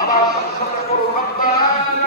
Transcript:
আমার সংসারে করুন